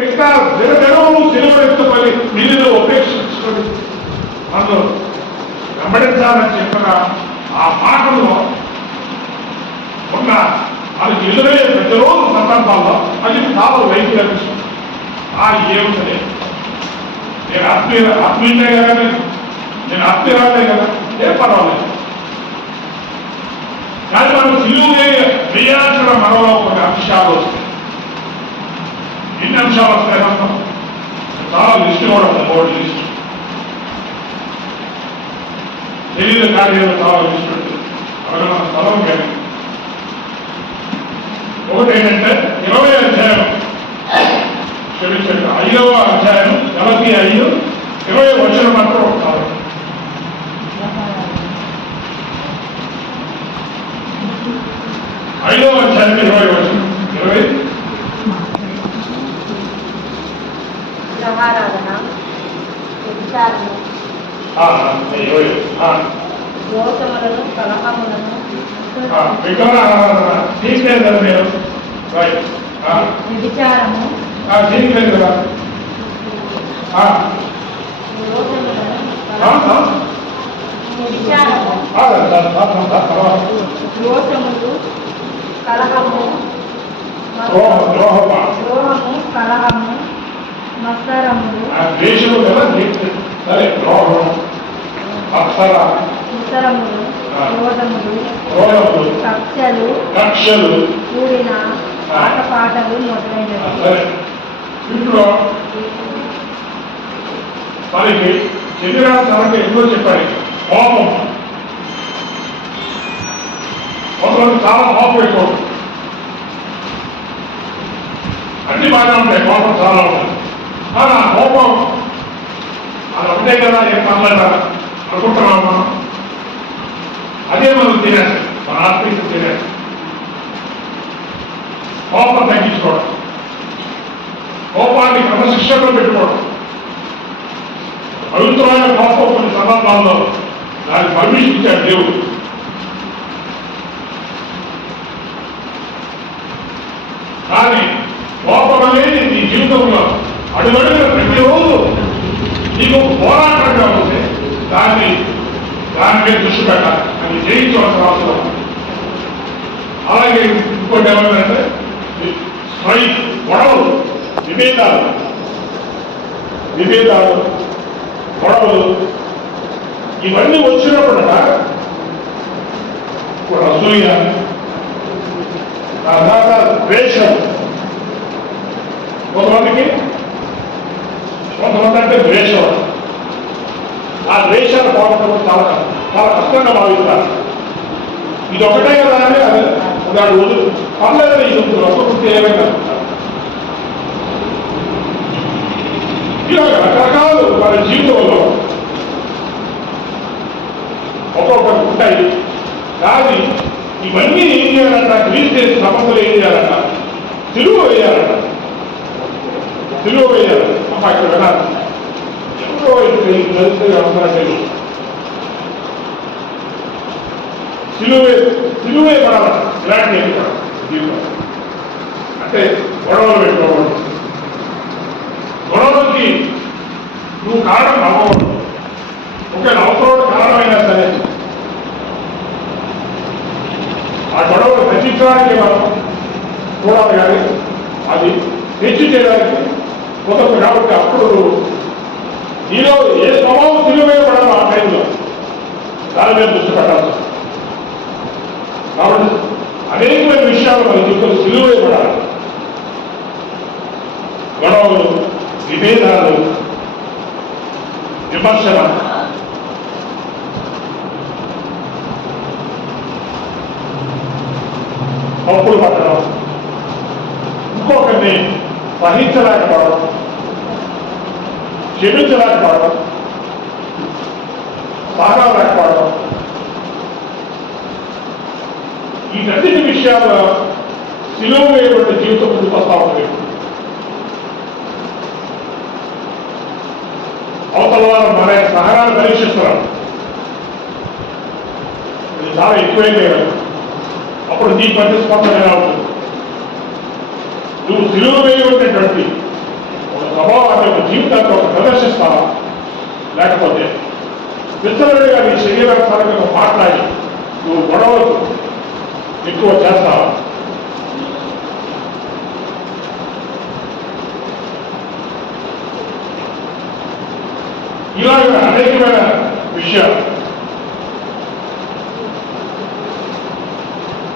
దినదినము సెలవులెత్తుకొని నిన్ను ఉపేక్షించుకొని నన్ను వెంబడించాలని చెప్పిన ఆ మాటలో ఉన్న మనకి ఎదురయ్యే ప్రతిరోజు సందర్భాల్లో అది చాలా వైపు లభిస్తుంది. ఏమిటనే నేను ఆత్మీయులే కదా, నేను ఆత్మీయురాలే కదా, ఏం పర్వాలేదు. కానీ మనం సిలువే వేయాల్సిన మనలో కొన్ని అంశాలు వస్తాయి. ఎన్ని అంశాలు వస్తాయి అర్థం చాలా లిస్టు కూడా ఉంది. 3 లిస్టు శరీర కార్యాలు చాలా లిస్టు ఉంటుంది. అక్కడ మన స్థలం కానీ ఒకటి ఏంటంటే 20వ అధ్యాయం క్షమించండి 5వ అధ్యాయం గలతీ 5:20 వచనం మాత్రం ఒకసారి 5వ అధ్యాయం 20 వచనం 20 దోషములను కలహములను వ్యభిచారము దోషములు కలహము ద్రోహము కలహము మత్సరములు ద్వేషము కదా సరే ద్రోహం ఉత్తరములు క్రోధములు కక్షలు కూడిన ఆటపాటలు మొదలైనవి. ఇంట్లో మనకి చెందిన తనకి ఎన్నో చెప్పాలి. కోపం కొంతమంది చాలా కోపం ఎక్కువ, అన్ని బాగా ఉంటాయి, కోపం చాలా ఉంటుంది. కానీ ఆ కోపం అది ఒకటే కదా, ఏం పర్లేదా అనుకుంటున్నాం మనం. అదే మనం తినేస్తాం, మన ఆత్మీయత తినేస్తాం. కోపం తగ్గించుకోవడం, కోపాన్ని క్రమశిక్షణలో పెట్టుకోవడం. పవిత్రమైన కోపం కొన్ని సందర్భాల్లో దానికి పర్మిషన్ ఇచ్చాడు దేవుడు. కానీ కోపం అనేది నీ జీవితంలో అడుగడుగున ప్రతిరోజు నీకు పోరాటంగా ఉంటే దాని మీద దృష్టి పెట్టాలి, అది జయించవలసిన అవసరం. అలాగే ఇంకోటి ఏమంటే స్ట్రైక్, గొడవలు, విభేదాలు గొడవలు ఇవన్నీ వచ్చినప్పుడట అసూయ, తర్వాత ద్వేషం. కొంతమంది అంటే ద్వేషం, ఆ ద్వేషాలు పోవడం చాలా చాలా కష్టంగా భావిస్తారు. ఇది ఒకటే కదా అని దాని వదులు పర్లేదని ఇది ఒక్కొక్కటి ఏమైనా ఇలా రకరకాలు మన జీవితంలో ఒక్కొక్కటి ఉంటాయి. కానీ ఇవన్నీ ఏం చేయాలంట, క్రీస్తు సమస్యలు ఏం చేయాలంట, సిలువ వేయాలంట. సిలువ వేయాలి. అమ్మ ఇక్కడ వినాలి, ఎప్పుడో కలిస్తే అవసరం లేదు. సిలువే పడాలి. ఇలాంటి ఏమి పడాలి జీవితం అంటే గొడవలు పెట్టుకోవడం, గొడవలకి నువ్వు కారణం అవ్వకూడదు. ఒక అవసరం కారణమైనా సరే ఆ గొడవలు రచించడానికి మనం చూడాలి. కానీ అది తెచ్చి చేయడానికి కుదరదు. కాబట్టి అప్పుడు నీలో ఏ స్వభావం సిలువేయబడాలో ఆ టైంలో దాని మీద దృష్టి పెట్టాల్సి. కాబట్టి అనేకమైన విషయాలు మన జీవితంలో సిలువేయబడాలి. గొడవలు, విభేదాలు, విమర్శన, తప్పులు పట్టడం, ఇంకొకరిని సహించలేకపోవడం, క్షమించలేకపోవడం, సాగలేకపోవడం, వీటన్నిటి విషయాల్లో సిలువ వేయబడిన జీవితం ముందుకు వస్తూ ఉంటుంది. అవతల వారు మన సహనాన్ని పరీక్షిస్తున్నాడు, ఇది చాలా ఎక్కువైపోయాడు. అప్పుడు నీ ప్రతిస్పందన ఎలా ఉంటుంది? నువ్వు సిలువ వేయబడినటువంటి ప్రభావాన్ని ఒక జీవితాన్ని ఒక ప్రదర్శిస్తావా? లేకపోతే విచ్చలవిడిగా నీ శరీరానుసారంగా మాట్లాడి నువ్వు గొడవలు ఎక్కువ చేస్తావా? ఇలాగ అనేకమైన విషయాలు.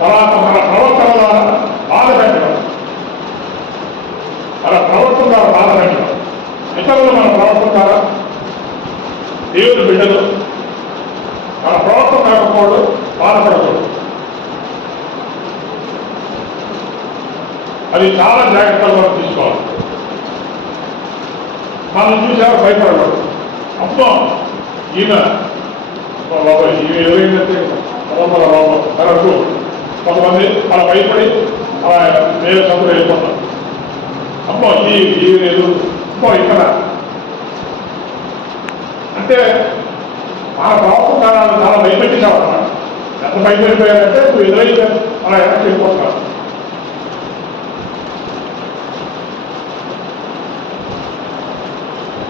తర్వాత మన ప్రవర్తన ద్వారా బాధ పెట్టడం, మన ప్రవర్తన ద్వారా బాధ పెట్టడం, ఇతరులు మన ప్రవర్తన ద్వారా దేవుని బిడ్డలు మన ప్రవర్తన కాకపోవడం బాధపడకూడదు. అది చాలా జాగ్రత్తగా మనం తీసుకోవాలి. మనం చూసాక భయపడకూడదు. అమ్మో ఈయన బాబా ఈమె ఎవరైందంటే మన బాబా తనకు కొంతమంది అలా భయపడి అలా వేరే సభలు వెళ్ళిపోతారు. అమ్మో ఈ లేదు అమ్మో ఇక్కడ అంటే మన ప్రవర్తన చాలా భయపెట్టేసామన్నమాట. ఎంత భయపడిపోయారంటే నువ్వు ఎదురైతే అలా వెనక్కి వెళ్ళిపోతున్నావు.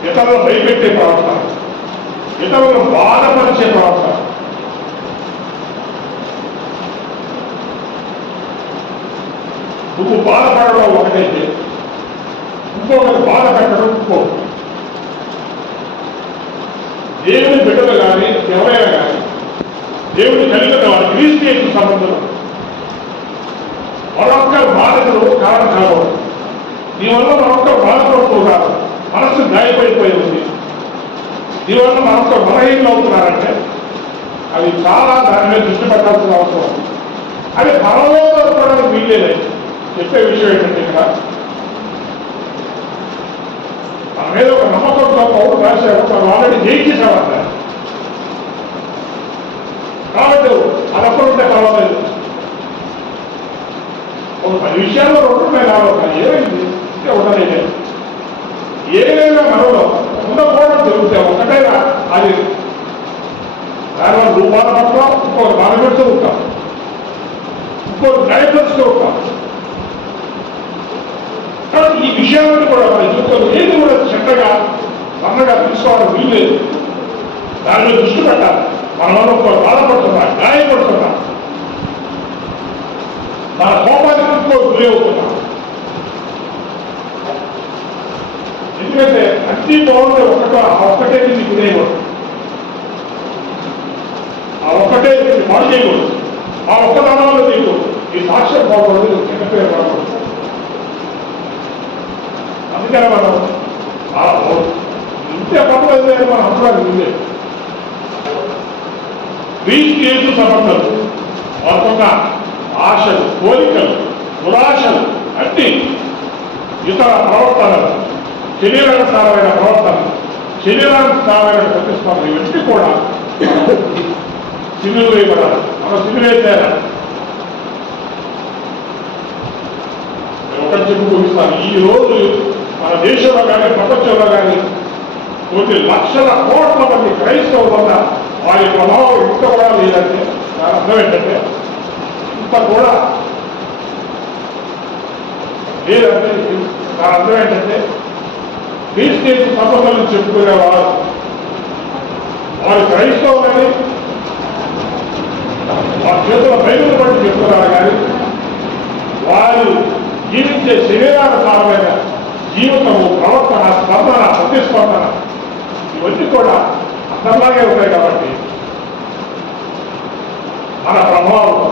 ఇతరులు భయపెట్టే ప్రవర్తన, ఇతరులను బాధపరిచే ప్రవర్తన. నువ్వు బాధపడడం ఒకటైతే ఇంకొకరు బాధ పెట్టడం ఇంకొకటి. దేవుని బిడ్డలు కానీ ఎవరైనా కానీ దేవుని కలిగిన వారి క్రీస్తు సంబంధం మరొక్కరు బాధకులు కారణం కాకూడదు. నీ వల్ల మరొక్కరు బాధపడుతూ కాదు, మనస్సు గాయపడిపోయి ఉంది, నీ వల్ల మరొక్కరు బలహీనలు అవుతున్నారంటే అది చాలా దాని మీద దృష్టి పెట్టాల్సిన అవసరం ఉంది. అది పరలోకడానికి వీల్లేదండి. చెప్పే విషయం ఏంటంటే ఇక్కడ మన మీద ఒక నమ్మకంతో పౌరులు రాశారు, మనం ఆల్రెడీ జయించేసామంట. కాబట్టి అది అప్పుడుంటే పర్వాలేదు. ఒక 10 విషయాల్లో 2 రావాలి. ఏమైంది అంటే ఉండలేదు. ఏదైనా మనలో ఉండకపోవడం జరుగుతే ఒకటైనా అది దానివల్ల నువ్వు బాధపడతావు, ఇంకొకరు బాధపెడుతూ ఉంటాం, ఇంకొకరు గాయపరుస్తూ ఉంటాం. కాబట్టి ఈ విషయాలను కూడా మన జీవితంలో ఏది కూడా చెడ్డగా సన్నగా తీసుకోవడం వీల్లేదు. దాని మీద దృష్టి పెట్టాలి. మన వల్ల బాధపడుతున్నా, గాయపడుతున్నా, మన కోపానికి గురి అవుతున్నా. ఎందుకంటే అన్ని బాగుంటే ఒక్కటే నీకు గురేయకూడదు, ఆ ఒక్కటే నీకు పాడు చేయకూడదు, ఆ ఒక్క దానంలో నీకు ఈ సాక్ష్యం బాగూడదు, చిన్న పేరు రాకూడదు. అందుకనే మనం ఇంతే పర్వాలేదు మనం అంతరానికి ఉంది. క్రీస్తు సమర్థలు వారికున్న ఆశలు, కోరికలు, దురాశలు అన్ని ఇతర ప్రవర్తనలు, శరీరానుసారమైన ప్రవర్తనలు, శరీరానుసారమైన ప్రతిస్పందన ఇవన్నీ కూడా సిమిలు వేయబడాలి. మనం సిమిలేట్ చేయాలి. ఒకటి చెప్పి చూపిస్తాను. ఈ రోజు మన దేశంలో కానీ ప్రపంచంలో కానీ కొన్ని లక్షల కోట్ల మంది క్రైస్తవుల వల్ల వారి ప్రభావం ఇంత కూడా లేదంటే దాని అర్థం ఏంటంటే ఇంత కూడా లేదంటే దాని అర్థం ఏంటంటే క్రీస్తు సంబంధాలను చెప్పుకునేవారు వారు క్రైస్తవులని వారి చేతుల బైబిల్ బట్టి చెప్తున్నారు కానీ వారు జీవించే శరీరానుసారమైన జీవితము, ప్రవర్తన, స్పందన, ప్రతిస్పందన ఇవన్నీ కూడా అందరిలాగే ఉంటాయి. కాబట్టి మన ప్రభావం,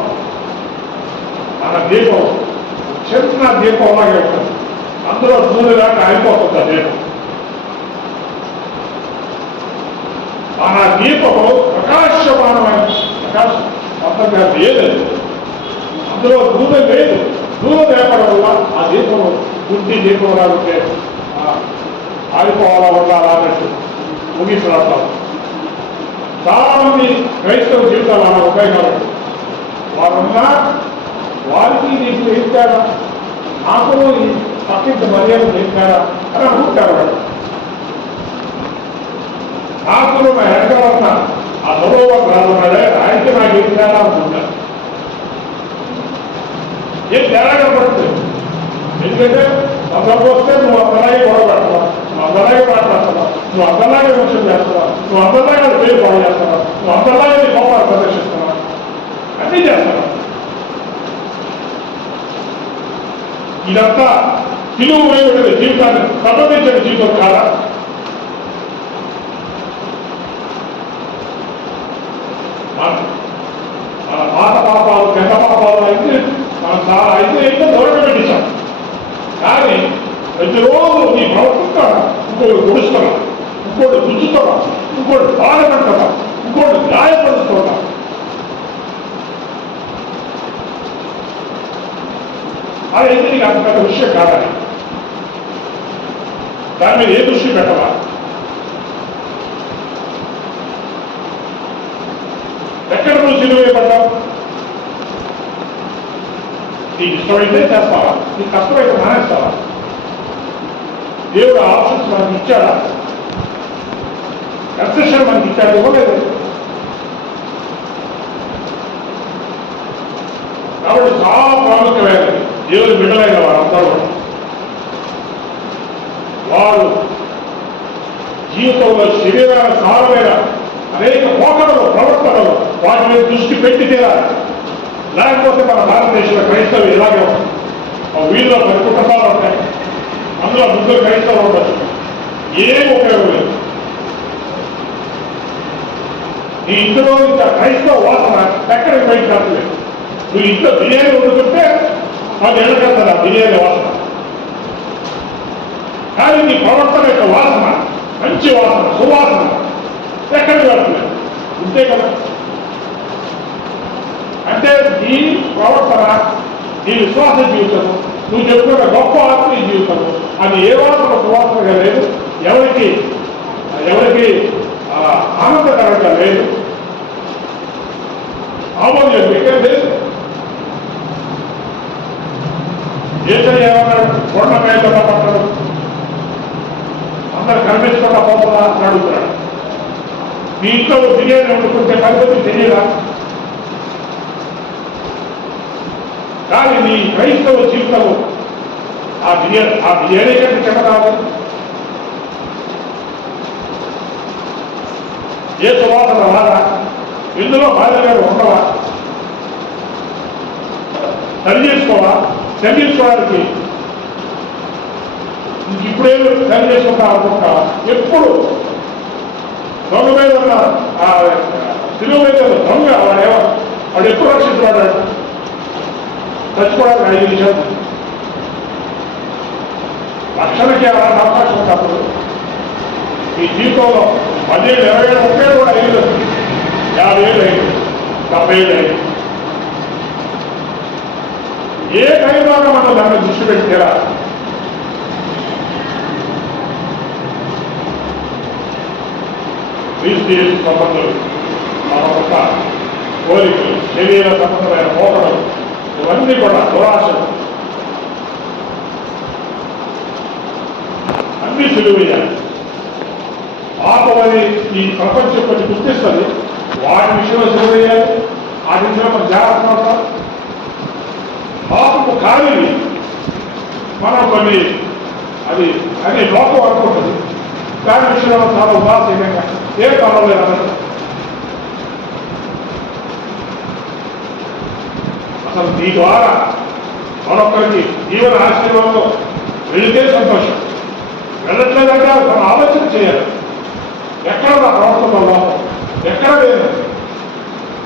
మన దీపం చిన్న దీపంలాగే ఉంటుంది. అందులో సూర్యులాగా అయిపోతుంది ఆ దీపం. మన దీపము ప్రకాశమానమైన ప్రకాశం అంతగా లేదండి. అందులో నూనె లేదు. నూనె లేపడం వల్ల ఆ దీపం గుడ్డి దీపం రాకుంటే ఆడిపోవాలా వల్ల అన్నట్టు ముగిసిరాస్తాం. చాలా మంది క్రైస్తవ జీవితాలు అలా ఉంటాయి. కాబట్టి వారున్నా వారికి నీకు ఏం తేడా, నాకు ఈ పక్కింటి మర్యాద ఏం తేడా అని అనుకుంటారు. వాడు నాకు నా వెనకాలన్న ఆ సరోవర్ రానున్నాడే ఆయనకి నాకు ఏం తేడా అనుకుంటారు. ఏం తేడా కనపడుతుంది. ఎందుకంటే సందర్భం వస్తే నువ్వు అతనాయి గొడవ పెట్టాలి. విమర్శలు చేస్తావా, నువ్వు అందరిలాగా పేరు పాడు చేస్తావా, నువ్వు అందరిలాగా నీ కోపాలు ప్రదర్శిస్తావా, అన్నీ చేస్తావా. ఇదంతా తిరుగుబడిన జీవితాన్ని సంబంధించిన జీవితం కాదా? పాత పాపాలు పెద్ద పాపాలు అయితే మనం చాలా అయితే దూరం పెట్టించాం. కానీ ప్రతిరోజు నీ ప్రవర్తన ఇంకోటి పొడుస్తున్నా, ఇంకోటి రుచుతున్నా, ఇంకోటి బాధపడుతున్నా, ఇంకోటి గాయపడుతున్నా. అదైతే నీకు అంత పెద్ద విషయం కాదని దాని మీద ఏ దృష్టి పెట్టవా? ఎక్కడ నువ్వు సిలువేయబడ్డావు? నీకు ఇష్టమైతే చేస్తావా, నీకు కష్టమైతే మానేస్తావా? దేవుడు ఆప్షన్స్ మనకి ఇచ్చాడా? కన్సెషన్ మనకి ఇచ్చాడు, ఇవ్వలేదు. కాబట్టి చాలా ప్రాముఖ్యమైనది దేవుని బిడ్డలైన వారందరూ వారు జీవితంలో శరీరాల సారమైన అనేక పోకడలు ప్రవర్తనలు వాటి మీద దృష్టి పెట్టి తీరాలి. లేకపోతే మన భారతదేశంలో క్రైస్తవులు ఇలాగే ఉంటాయి. వీధిలో 10 కుటుంబాలు ఉంటాయి, అందులో 3 క్రైస్తవులు ఉండొచ్చు, ఏం ఉపయోగం లేదు. నీ ఇంట్లో ఇంత క్రైస్తవ వాసన ఎక్కడికి బయటకు రాలేదు. నువ్వు ఇంట్లో బిర్యానీ వండుకుంటే అది ఎడకెళ్తారు ఆ బిర్యానీ వాసన. కానీ నీ ప్రవర్తన యొక్క వాసన మంచి వాసన, సువాసన ఎక్కడికి వెళ్తలేదు. ఉంటే కదా. అంటే నీ ప్రవర్తన, నీ విశ్వాస జీవితము, నువ్వు చెప్పుకున్న గొప్ప ఆత్మీయ జీవితము అది ఏ వాసన సువాసనగా లేదు, ఎవరికి ఆనందకరంగా లేదు, ఆమోదయోగ్యంగా లేదు. ఏసయ్య ఏమన్నాడు? కొండ మీద పడ్డాడు, అందరు కనిపించకుండా పోతుందా అని అడుగుతున్నాడు. మీ ఇంట్లో బిర్యానీ వండుకుంటే కనిపించి తెలియదా? కానీ నీ క్రైస్తవ జీవితము ఆ బిర్యానీ కంటే చెప్పరాదు. ఏ సువాసన రాదా? ఇందులో బాధ్యతలు ఉండవా? సరి చేసుకోవడానికి ఇప్పుడే సరి చేసుకుంటా అనుకుంటావా? ఎప్పుడు దొంగ మీద ఉన్న సిలువ మీద దొంగ వాడు ఎప్పుడు రక్షించబడ్డాడు? చచ్చిపోవడానికి 5 నిమిషాలు. రక్షణకి అలాంటి అవకాశం ఉన్నప్పుడు ఈ జీవితంలో 10 ఏళ్ళు, 20 ఏళ్ళు, 30 ఏళ్ళు కూడా 5 50 ఏళ్ళు అయింది, 70 ఏళ్ళు అయింది. ఏ టైంలో మనం దాన్ని దృష్టి పెట్టేలా క్రీస్తు సంబంధులు మన యొక్క కోరికలు, శరీర సంబంధమైన పోకడలు, ఇవన్నీ కూడా దురాశలు అన్ని సులువయ్యాలి. పాపమని ఈ ప్రపంచం కొన్ని గుర్తిస్తుంది, వాటి విషయంలో సులువయ్యాలి, ఆ విషయంలో మనం జాగ్రత్త పడతాం. పాపము కానీ మనం కొన్ని అది లోకం అనుకుంటుంది, దాని విషయంలో చాలా ఉదాసీనంగా ఏం కావలేదు అన్నది. అసలు మీ ద్వారా మరొకరికి జీవన ఆశీర్వాదంలో వెళితే సంతోషం, వెళ్ళట్లేదంటే మనం ఆలోచన చేయాలి. ఎక్కడ నా ప్రవర్తన లోపం, ఎక్కడ లేదు,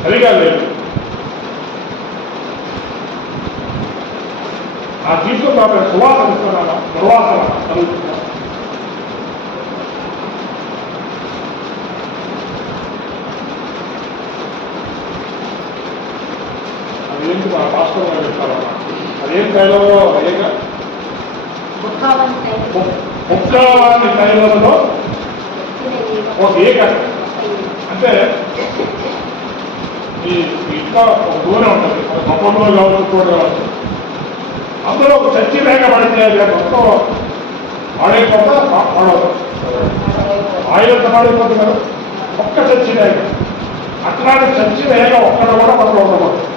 సరిగా లేదు. ఆ జీవితంలో మేము సువాసన ఇస్తున్నామా, దుర్వాసన కలుగుతున్నాం. అదేంటి మన పాస్టర్ గారు చెప్తారమ్మా, అదేం తైలంలో ముక్కాని తైలంలో ఒక ఏక అంటే ఈ ఇంట్లో ఒక దూరం ఉంటుంది, ఒక గొప్పలో కావచ్చు, కూడా కావచ్చు. అందులో ఒక చర్చి మేక పడితే అది మొత్తం పాడైపోతా పడవదు, ఆయిలంతా పాడైపోతుంది కదా. ఒక్క చర్చి మేక, అట్లాంటి చర్చి మేక ఒక్కడ కూడా మనం ఉండకూడదు.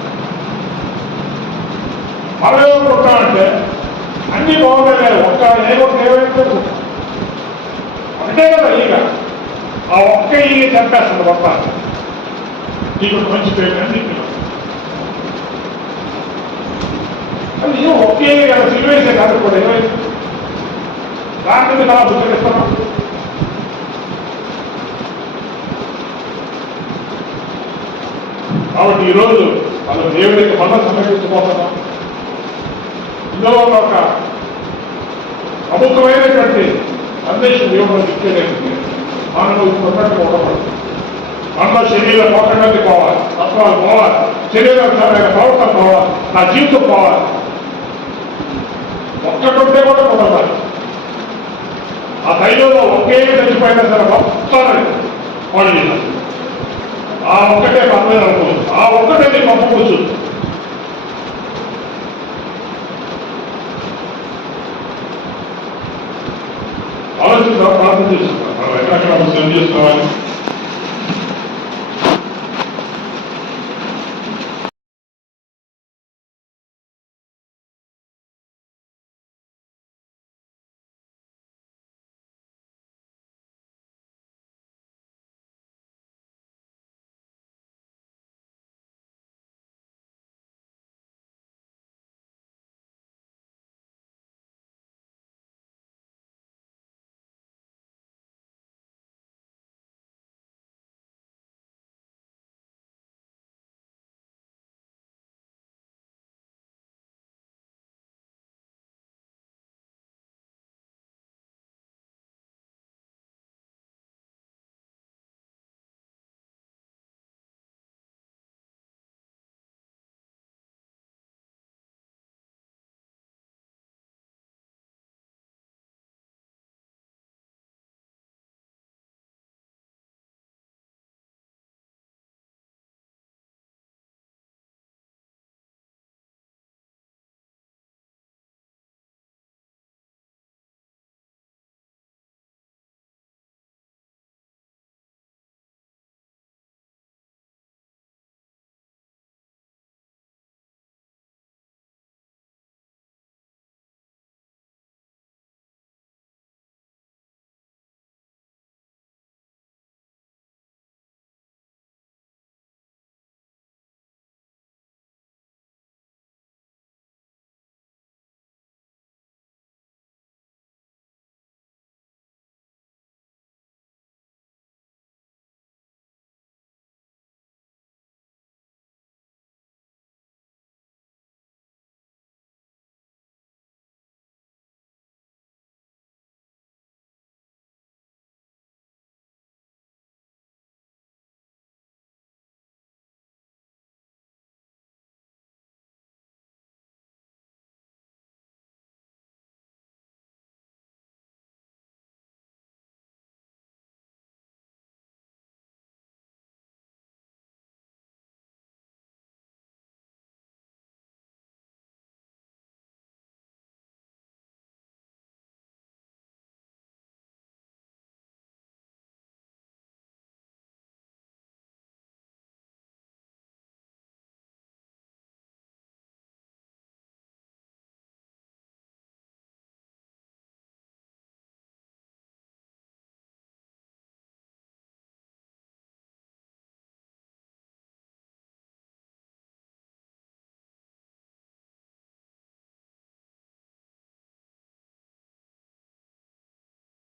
మనం ఏమనుకుంటామంటే అన్ని బాగున్నాయి, ఒక్క ఏమైతే ఒకటే కదా. ఇక ఆ ఒక్క ఈ చంపేస్తుంది మొత్తాన్ని. నీకు ఒక మంచి పేరు కానీ నీకు అది ఒకే సిలువేసే కాదు కూడా ఏమైంది దాని మీద అలా బుద్ధరిస్తున్నాం. కాబట్టి ఈరోజు వాళ్ళు దేవుడికి మనం సమర్పించుకోతున్నాం. ఇందులో ఒక ప్రముఖమైనటువంటి సందేశం దేవుడు ఇచ్చేది మనము ఉన్నట్టు ఉండకూడదు. మనలో శరీర పోకడానికి పోవాలి, తత్వాలు పోవాలి, శరీరం ప్రవర్తన పోవాలి, నా జీవితం పోవాలి. ఒక్కటుంటే కూడా కుదరదు. ఆ తైలంలో ఒకే చచ్చిపోయినా సరే మొత్తాన్ని వాళ్ళు ఆ ఒక్కటే పర్లేదు అనుకోవచ్చు. ఆ ఒక్కటే నీకు ఒప్పుకోవచ్చు. ఆలోచిస్తాం, ప్రార్థన చేస్తున్నాం. మనం ఎక్కడెక్కడ సెండ్ చేసుకోవాలి.